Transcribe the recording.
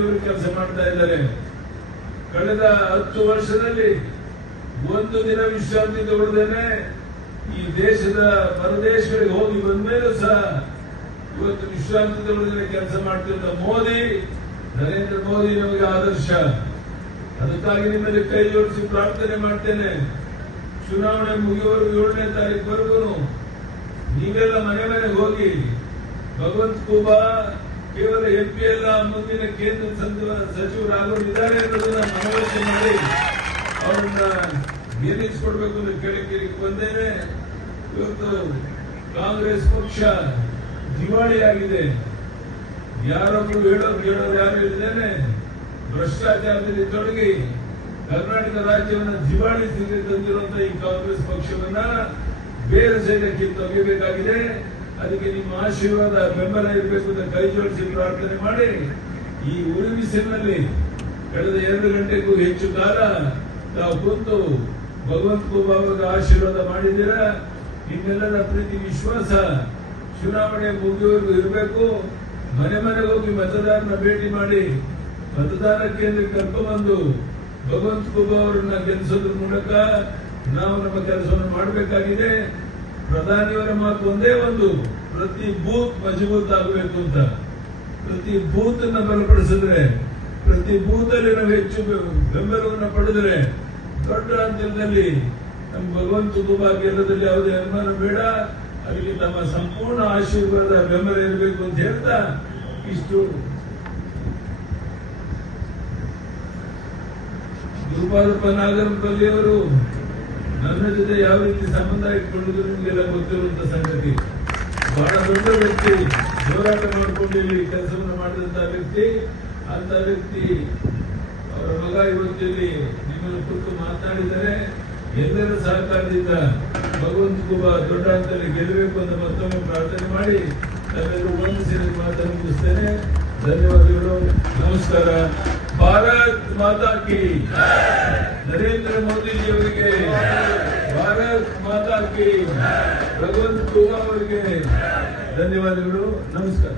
ಮೋದಿ ಕೆಲಸ ಮಾಡ್ತಾ ಇದ್ದಾರೆ. ಕಳೆದ ಹತ್ತು ವರ್ಷದಲ್ಲಿ ಒಂದು ದಿನ ವಿಶ್ರಾಂತಿ ತಗೊಳ್ದೇನೆ ಈ ದೇಶದ ಪರದೇಶಗಳಿಗೆ ಹೋಗಿ ಬಂದ್ಮೇಲೂ ಸಹ ಇವತ್ತು ವಿಶ್ರಾಂತಿ ತಗೊಳ್ದೇನೆ ಕೆಲಸ ಮಾಡ್ತಿದ್ದ ಮೋದಿ, ನರೇಂದ್ರ ಮೋದಿ ನಮಗೆ ಆದರ್ಶ. ಅದಕ್ಕಾಗಿ ನಿಮ್ಮಲ್ಲಿ ಕೈ ಜೋಡಿಸಿ ಪ್ರಾರ್ಥನೆ ಮಾಡ್ತೇನೆ. ಚುನಾವಣೆ ಮುಗಿಯುವವರೆಗೂ ಏಳನೇ ತಾರೀಕುವರೆಗೂ ನೀವೆಲ್ಲ ಮನೆ ಮನೆಗೆ ಹೋಗಿ ಭಗವಂತ ಕೂಬಾ ಕೇವಲ ಎಂಪಿ ಅಲ್ಲ ಮುಂದಿನ ಕೇಂದ್ರ ಸಚಿವ ಸಚಿವರಾಗೋರಿದ್ದಾರೆ ಅನ್ನೋದನ್ನ ಮನವರಿಕೆ ಮಾಡಿ ಅವರನ್ನ ಅಂತ ಕೇಳಿಕೆ ಬಂದೇನೆ. ಇವತ್ತು ಕಾಂಗ್ರೆಸ್ ಪಕ್ಷ ದಿವಾಳಿಯಾಗಿದೆ. ಯಾರೊಬ್ರು ಹೇಳೋ ಹೇಳೋರು ಯಾರು ಇದ್ದೇನೆ ಭ್ರಷ್ಟಾಚಾರದಲ್ಲಿ ತೊಡಗಿ ಕರ್ನಾಟಕ ರಾಜ್ಯವನ್ನ ದಿವಾಳಿ ಸ್ಥಿತಿ ತಂದಿರುವಂತಹ ಈ ಕಾಂಗ್ರೆಸ್ ಪಕ್ಷವನ್ನ ಬೇರೆ ಸೈಡ್ ಕಿತ್ತೊಗೆಯಬೇಕಾಗಿದೆ ಅದಕ್ಕೆ ನಿಮ್ಮ ಆಶೀರ್ವಾದ, ಬೆಂಬಲ ಇರಬೇಕು ಅಂತ ಕೈ ಜೋಡಿಸಿ ಪ್ರಾರ್ಥನೆ ಮಾಡಿ. ಈ ಉರುಬಿಸಿನಲ್ಲಿ ಕಳೆದ ಎರಡು ಗಂಟೆಗೂ ಹೆಚ್ಚು ಕಾಲ ತಾವು ಕುಂತು ಭಗವಂತ ಬಾಬಾಗ ಆಶೀರ್ವಾದ ಮಾಡಿದ್ದೀರಾ? ನಿಮ್ಮೆಲ್ಲರ ಪ್ರೀತಿ, ವಿಶ್ವಾಸ ಚುನಾವಣೆ ಮುಗಿಯುವವರೆಗೂ ಇರಬೇಕು. ಮನೆ ಮನೆಗೆ ಹೋಗಿ ಮತದಾರನ ಭೇಟಿ ಮಾಡಿ ಮತದಾನ ಕೇಂದ್ರಕ್ಕೆ ಕರ್ಕೊಂಡ್ಬಂದು ಭಗವಂತ ಕುಬಾ ಅವರನ್ನ ಗೆಲ್ಲಿಸೋದ್ರ ಮೂಲಕ ನಾವು ನಮ್ಮ ಕೆಲಸವನ್ನು ಮಾಡಬೇಕಾಗಿದೆ. ಪ್ರಧಾನಿಯವರ ಮಾತು ಒಂದೇ ಒಂದು, ಪ್ರತಿ ಬೂತ್ ಮಜಬೂತ್ ಆಗಬೇಕು ಅಂತ. ಪ್ರತಿ ಬೂತ್ ಅನ್ನ ಬಲಪಡಿಸಿದ್ರೆ, ಪ್ರತಿ ಬೂತ್ ಅಲ್ಲಿ ನಾವು ಹೆಚ್ಚು ಬೆಂಬಲವನ್ನು ಪಡೆದ್ರೆ, ದೊಡ್ಡ ಅಂತ್ಯದಲ್ಲಿ ನಮ್ಮ ಭಗವಂತ ತುಂಬಾ ಕೇಂದ್ರದಲ್ಲಿ ಯಾವುದೇ ಅನುಮಾನ ಬೇಡ. ಅಲ್ಲಿ ತಮ್ಮ ಸಂಪೂರ್ಣ ಆಶೀರ್ವಾದ, ಬೆಂಬಲ ಇರಬೇಕು ಅಂತ ಹೇಳ್ತಾ ಇಷ್ಟು. ಗುರುಪಾದಪ್ಪ ನಾಗರಪಲ್ಲಿ ಅವರು ನನ್ನ ಜೊತೆ ಯಾವ ರೀತಿ ಸಂಬಂಧ ಇಟ್ಕೊಳ್ಳುವುದು ನಿಮಗೆಲ್ಲ ಗೊತ್ತಿರುವಂತ ಸಂಗತಿ. ಬಹಳ ದೊಡ್ಡ ವ್ಯಕ್ತಿ, ಹೋರಾಟ ಮಾಡಿಕೊಂಡು ಇಲ್ಲಿ ಕೆಲಸವನ್ನು ಮಾಡಿದಂತ ವ್ಯಕ್ತಿ, ಅಂತ ವ್ಯಕ್ತಿ, ಅವರ ಮಗ ಇವತ್ತಿಲ್ಲಿ ನಿಮ್ಮನ್ನು ಕುರಿತು ಮಾತನಾಡಿದರೆ ಎಲ್ಲರ ಸಹಕಾರದಿಂದ ಭಗವಂತ ಕುಬ ದೊಡ್ಡ ಅಂತಲ್ಲಿ ಗೆಲ್ಲಬೇಕು ಅಂತ ಮತ್ತೊಮ್ಮೆ ಪ್ರಾರ್ಥನೆ ಮಾಡಿ ನಾವೆಲ್ಲರೂ ಒಂದು ಸೇರಿ ಮಾತನ್ನು ಮುಗಿಸ್ತೇನೆ. ಧನ್ಯವಾದಗಳು. ನಮಸ್ಕಾರ. ಭಾರತ್ ಮಾತಾ ಕಿ. ನರೇಂದ್ರ ಮೋದಿ ಕಿ ಭಗವಂತ ಅವರಿಗೆ ಧನ್ಯವಾದಗಳು. ನಮಸ್ಕಾರ.